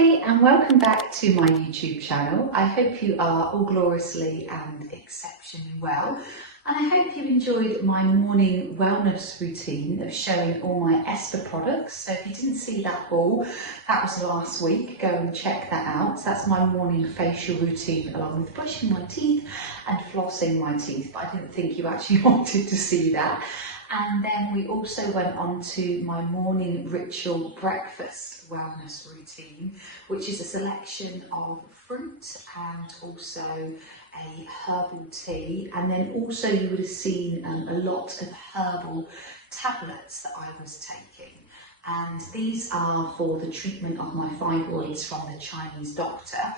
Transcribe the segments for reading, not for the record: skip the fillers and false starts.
everybody, and welcome back to my YouTube channel. I hope you are all gloriously and exceptionally well, and I hope you enjoyed my morning wellness routine of showing all my Esper products. So if you didn't see that haul, that was last week. Go and check that out. So that's my morning facial routine along with brushing my teeth and flossing my teeth, but I didn't think you actually wanted to see that. And then we also went on to my morning ritual breakfast wellness routine, which is a selection of fruit and also a herbal tea. And then also you would have seen a lot of herbal tablets that I was taking. And these are for the treatment of my fibroids from the Chinese doctor.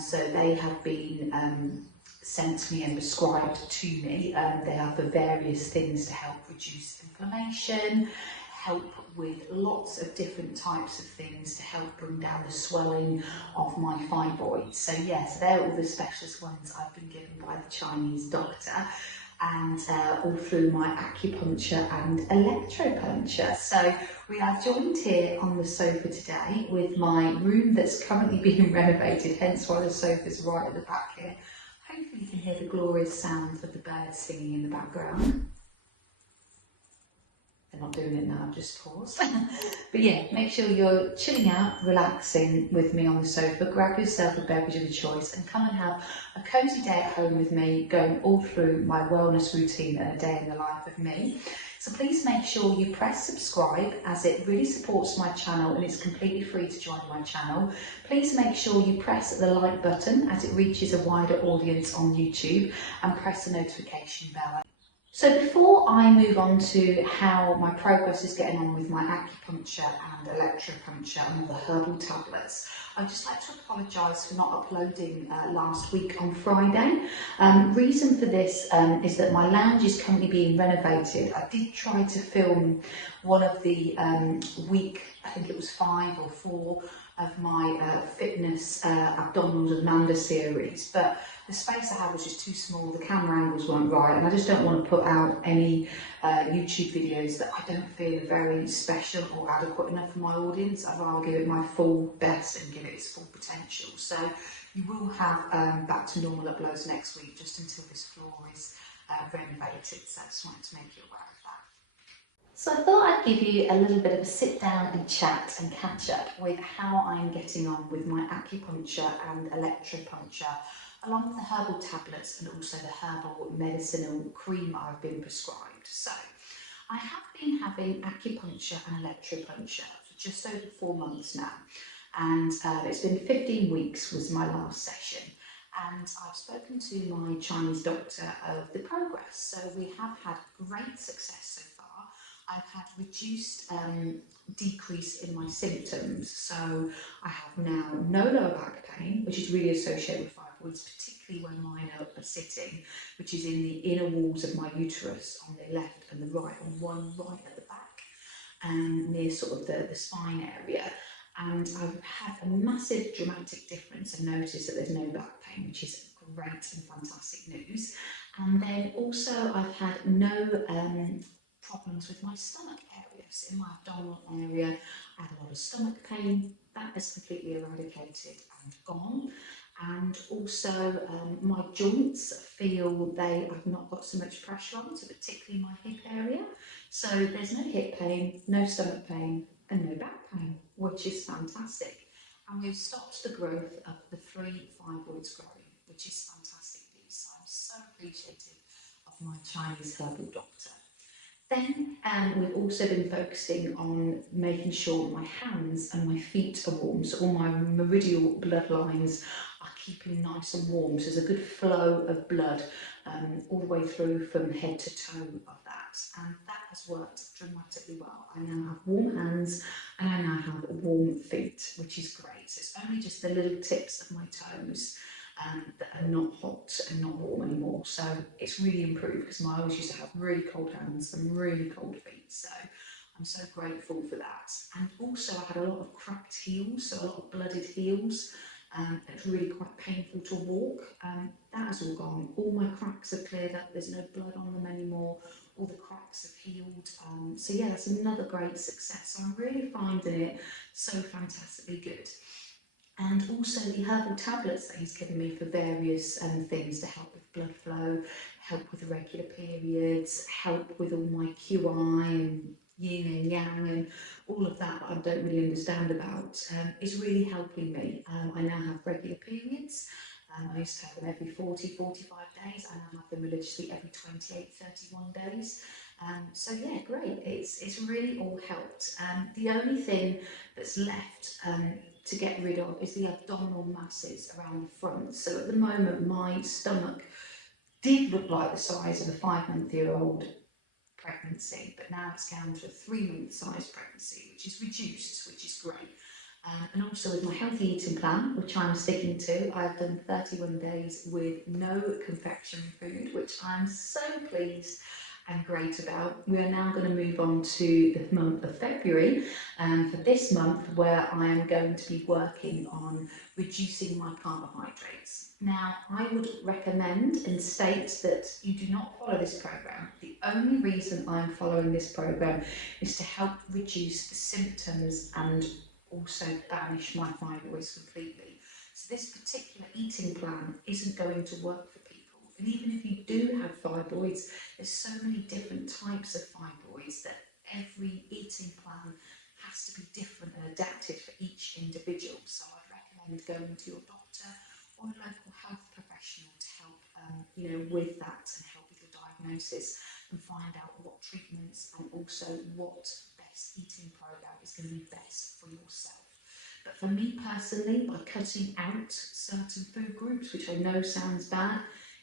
So they have been sent me and prescribed to me. They are for various things to help reduce inflammation, help with lots of different types of things to help bring down the swelling of my fibroids. So yes, they're all the specialist ones I've been given by the Chinese doctor, and all through my acupuncture and electropuncture. So we are joined here on the sofa today with my room that's currently being renovated, hence why the sofa's right at the back here. Hopefully you can hear the glorious sound of the birds singing in the background. They're not doing it now, I've just paused. But yeah, make sure you're chilling out, relaxing with me on the sofa. Grab yourself a beverage of your choice and come and have a cosy day at home with me, going all through my wellness routine and a day in the life of me. So please make sure you press subscribe, as it really supports my channel and it's completely free to join my channel. Please make sure you press the like button as it reaches a wider audience on YouTube, and press the notification bell. So before I move on to how my progress is getting on with my acupuncture and electropuncture and all the herbal tablets, I'd just like to apologise for not uploading last week on Friday. Reason for this is that my lounge is currently being renovated. I did try to film one of the week, I think it was 5 or 4, of my fitness abdominals and Nanda series, but the space I had was just too small, the camera angles weren't right, and I just don't want to put out any YouTube videos that I don't feel are very special or adequate enough for my audience. I'd rather give it my full best and give it its full potential. So you will have back to normal uploads next week, just until this floor is renovated. So I just wanted to make you aware of that. So I thought I'd give you a little bit of a sit down and chat and catch up with how I'm getting on with my acupuncture and electropuncture, along with the herbal tablets and also the herbal medicinal cream I've been prescribed. So I have been having acupuncture and electropuncture for just over 4 months now, and it's been 15 weeks was my last session. And I've spoken to my Chinese doctor of the progress. So we have had great success so far. I've had reduced decrease in my symptoms. So I have now no lower back pain, which is really associated with fibroids, particularly when mine are sitting, which is in the inner walls of my uterus on the left and the right, and one right at the back and near sort of the spine area. And I've had a massive dramatic difference and noticed that there's no back pain, which is great and fantastic news. And then also I've had no problems with my stomach area. So in my abdominal area, I had a lot of stomach pain. That is completely eradicated and gone. And also my joints feel I've not got so much pressure on, so particularly my hip area. So there's no hip pain, no stomach pain, and no back pain, which is fantastic. And we've stopped the growth of the 3 fibroids growing, which is fantastic news. So I'm so appreciative of my Chinese herbal doctor. Then we've also been focusing on making sure my hands and my feet are warm, so all my meridial bloodlines are keeping nice and warm. So there's a good flow of blood all the way through from head to toe of that, and that has worked dramatically well. I now have warm hands and I now have warm feet, which is great. So it's only just the little tips of my toes that are not hot and not warm anymore. So it's really improved, because I always used to have really cold hands and really cold feet. So I'm so grateful for that. And also I had a lot of cracked heels, so a lot of blooded heels. It's really quite painful to walk. That has all gone. All my cracks have cleared up. There's no blood on them anymore. All the cracks have healed. So yeah, that's another great success. So I'm really finding it so fantastically good. and also the herbal tablets that he's given me for various things to help with blood flow, help with irregular periods, help with all my QI and yin and yang and all of that I don't really understand about, is really helping me. I now have regular periods. I used to have them every 40-45 days. I now have them religiously every 28-31 days. So yeah, great. It's really all helped. The only thing that's left to get rid of is the abdominal masses around the front. So at the moment, my stomach did look like the size of a 5-month-old pregnancy, but now it's down to a 3-month size pregnancy, which is reduced, which is great. And also with my healthy eating plan, which I'm sticking to, I've done 31 days with no confectionery food, which I'm so pleased and great about. We are now going to move on to the month of February, for this month, where I am going to be working on reducing my carbohydrates. Now, I would recommend and state that you do not follow this program. The only reason I'm following this program is to help reduce the symptoms and also banish my fibroids completely. So this particular eating plan isn't going to work for people. And even if you do have fibroids, there's so many different types of fibroids that every eating plan has to be different and adapted for each individual. So I'd recommend going to your doctor or a local health professional to help with that and help with your diagnosis and find out what treatments and also what best eating program is going to be best for yourself. But for me personally, by cutting out certain food groups, which I know sounds bad,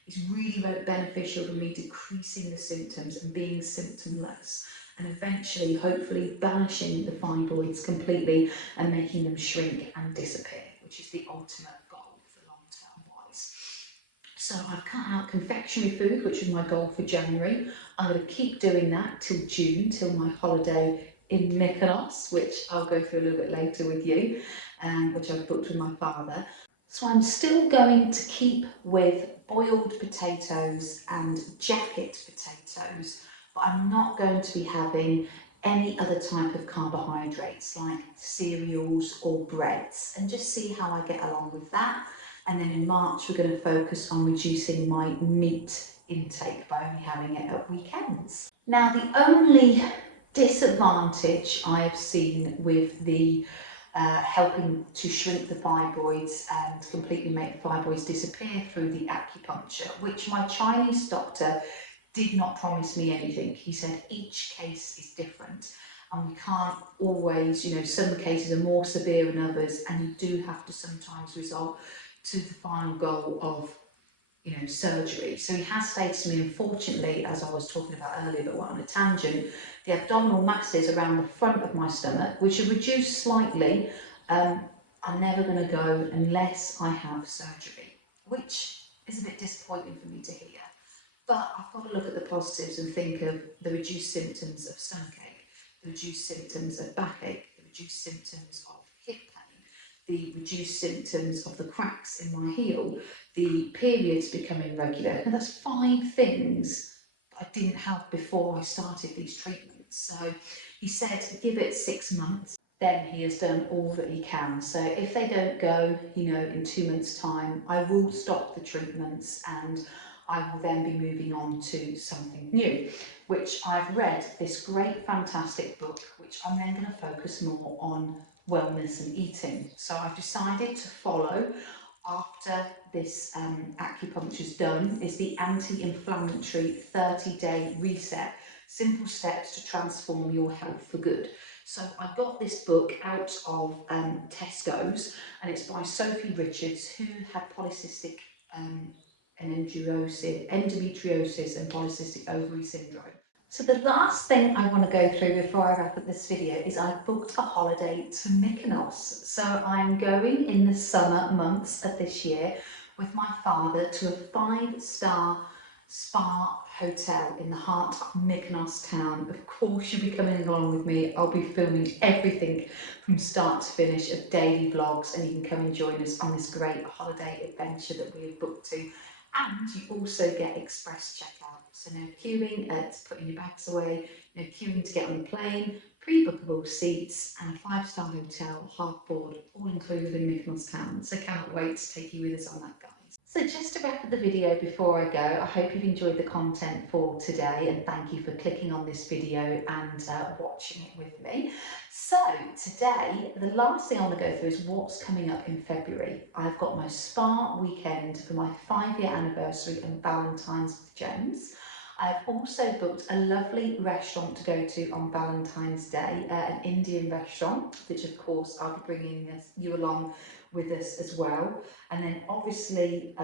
is really beneficial for me decreasing the symptoms and being symptomless, and eventually, hopefully, banishing the fibroids completely and making them shrink and disappear, which is the ultimate goal for long-term wise. So I've cut out confectionery food, which was my goal for January. I'm going to keep doing that till June, till my holiday in Mykonos, which I'll go through a little bit later with you, which I've booked with my father. So I'm still going to keep with boiled potatoes and jacket potatoes, but I'm not going to be having any other type of carbohydrates like cereals or breads, and just see how I get along with that. And then in March, we're going to focus on reducing my meat intake by only having it at weekends. Now, the only disadvantage I have seen with the helping to shrink the fibroids and completely make the fibroids disappear through the acupuncture, which my Chinese doctor did not promise me anything. He said each case is different and we can't always, some cases are more severe than others, and you do have to sometimes resort to the final goal of surgery. So he has stated to me, unfortunately, as I was talking about earlier, but we're on a tangent, the abdominal masses around the front of my stomach, which are reduced slightly, are never going to go unless I have surgery, which is a bit disappointing for me to hear. But I've got to look at the positives and think of the reduced symptoms of stomachache, the reduced symptoms of backache, the reduced symptoms of hip pain, the reduced symptoms of the cracks in my heel, the periods becoming regular. And that's 5 things I didn't have before I started these treatments. So he said, give it 6 months. Then he has done all that he can. So if they don't go, in 2 months' time, I will stop the treatments and I will then be moving on to something new, which I've read this great, fantastic book, which I'm then going to focus more on wellness and eating. So I've decided to follow, after this acupuncture is done, is the anti-inflammatory 30-day reset, simple steps to transform your health for good. So I got this book out of Tesco's, and it's by Sophie Richards, who had polycystic endometriosis and polycystic ovary syndrome. So the last thing I want to go through before I wrap up this video is I've booked a holiday to Mykonos. So I'm going in the summer months of this year with my father to a 5-star spa hotel in the heart of Mykonos town. Of course you'll be coming along with me. I'll be filming everything from start to finish of daily vlogs, and you can come and join us on this great holiday adventure that we have booked to. And you also get express checkout, so no queuing to putting your bags away, no queuing to get on the plane, pre-bookable seats and a 5-star hotel, half board, all included in Mykonos town. So cannot wait to take you with us on that, guys. So just to wrap up the video before I go, I hope you've enjoyed the content for today, and thank you for clicking on this video and watching it with me. So today, the last thing I want to go through is what's coming up in February. I've got my spa weekend for my 5-year anniversary and Valentine's with James. I've also booked a lovely restaurant to go to on Valentine's Day, an Indian restaurant, which of course I'll be bringing you along with us as well. And then obviously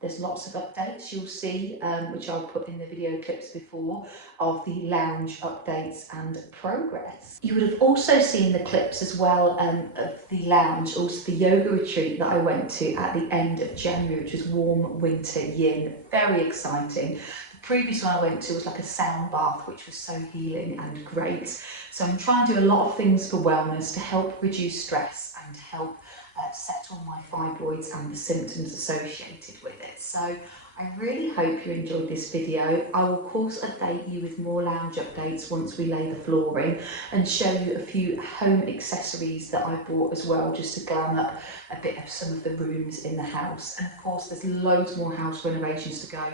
there's lots of updates you'll see, which I'll put in the video clips before, of the lounge updates and progress. You would have also seen the clips as well of the lounge, also the yoga retreat that I went to at the end of January, which was Warm Winter Yin. Very exciting. The previous one I went to was like a sound bath, which was so healing and great. So I'm trying to do a lot of things for wellness to help reduce stress and help settle my fibroids and the symptoms associated with it. So I really hope you enjoyed this video. I will of course update you with more lounge updates once we lay the flooring and show you a few home accessories that I bought as well, just to glam up a bit of some of the rooms in the house. And of course there's loads more house renovations to go.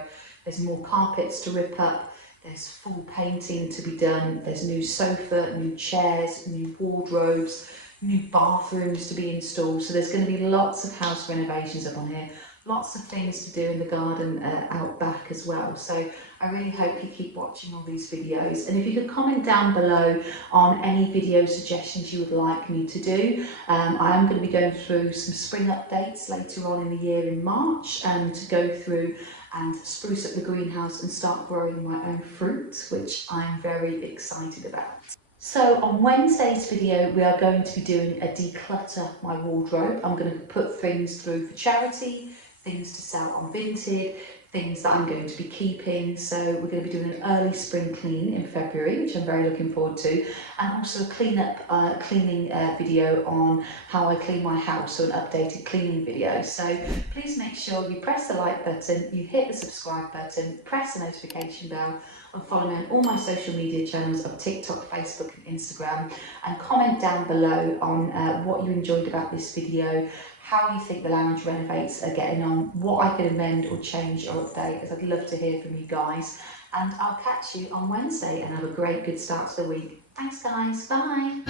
There's more carpets to rip up, there's full painting to be done, there's new sofa, new chairs, new wardrobes, new bathrooms to be installed. So there's going to be lots of house renovations up on here, lots of things to do in the garden out back as well. So I really hope you keep watching all these videos, and if you could comment down below on any video suggestions you would like me to do. I am going to be going through some spring updates later on in the year in March to go through and spruce up the greenhouse and start growing my own fruit, which I'm very excited about. So on Wednesday's video, we are going to be doing a declutter my wardrobe. I'm going to put things through for charity, things to sell on Vinted, things that I'm going to be keeping. So we're going to be doing an early spring clean in February, which I'm very looking forward to, and also a cleaning video on how I clean my house, so an updated cleaning video. So please make sure you press the like button, you hit the subscribe button, press the notification bell, and follow me on all my social media channels of TikTok, Facebook and Instagram, and comment down below on what you enjoyed about this video, how you think the lounge renovates are getting on, what I can amend or change or update, as I'd love to hear from you guys. And I'll catch you on Wednesday, and have a great good start to the week. Thanks guys, bye.